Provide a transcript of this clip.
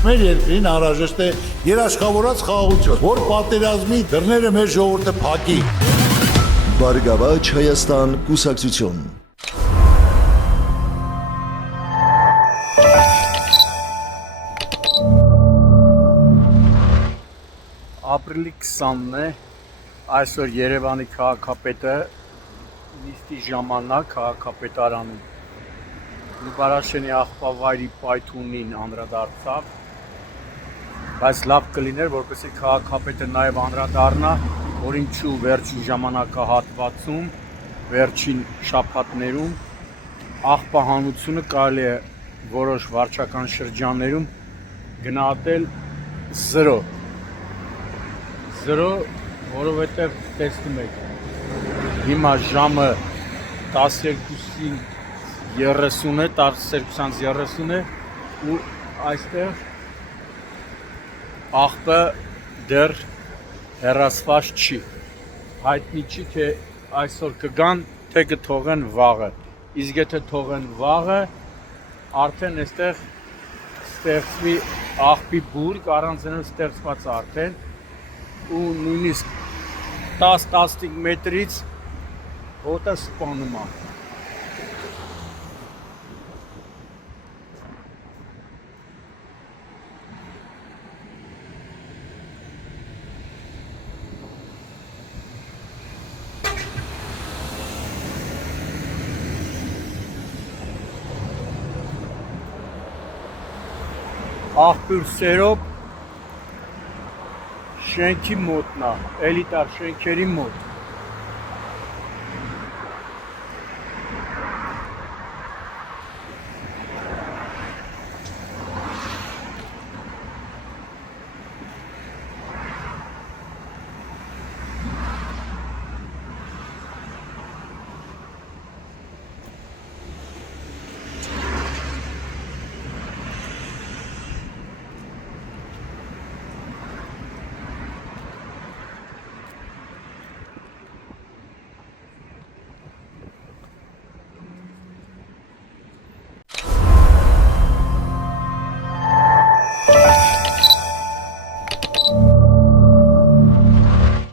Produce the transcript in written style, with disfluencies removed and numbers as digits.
Մեր երկրին անհրաժեշտ է երաշխավորած խաղաղություն, որ պատերազմի դռները մեր ժողովուրդը փակի։ Բարգավաճ Հայաստան կուսակցություն։ Ապրիլի 20-ն է, այսօր Երևանի քաղաքապետը նիստի ժամանակ քաղաքապետարանում Նուբարաշենի աղբավայրի պայթունին անդրադարձավ, բայց լավ կլիներ, որպեսզի քաղաքապետը նաև անդրադառնա, որ ինչու վերջին ժամանակահատվածում, վերջին շաբաթներում աղբահանությունը կարելի է որոշ վարչական շրջաններում գնահատել 0, որովհետև տեսնում եք, հիմա ժամը 12:30 է ու այստեղ աղբը դեռ հեռացված չի, հայտնի չի, թե այսօր կգան, թե կթողեն վաղը, իսկ եթե թողեն վաղը, արդեն այստեղ ստեղծվի աղբի բուրգ, առանձնով ստեղծված արդեն, ու նույնիսկ 10-15 մետրից հոտը սպանում է։ Աղբյուր սերոբ շենքի մոտնա, էլիտար շենքերի մոտ։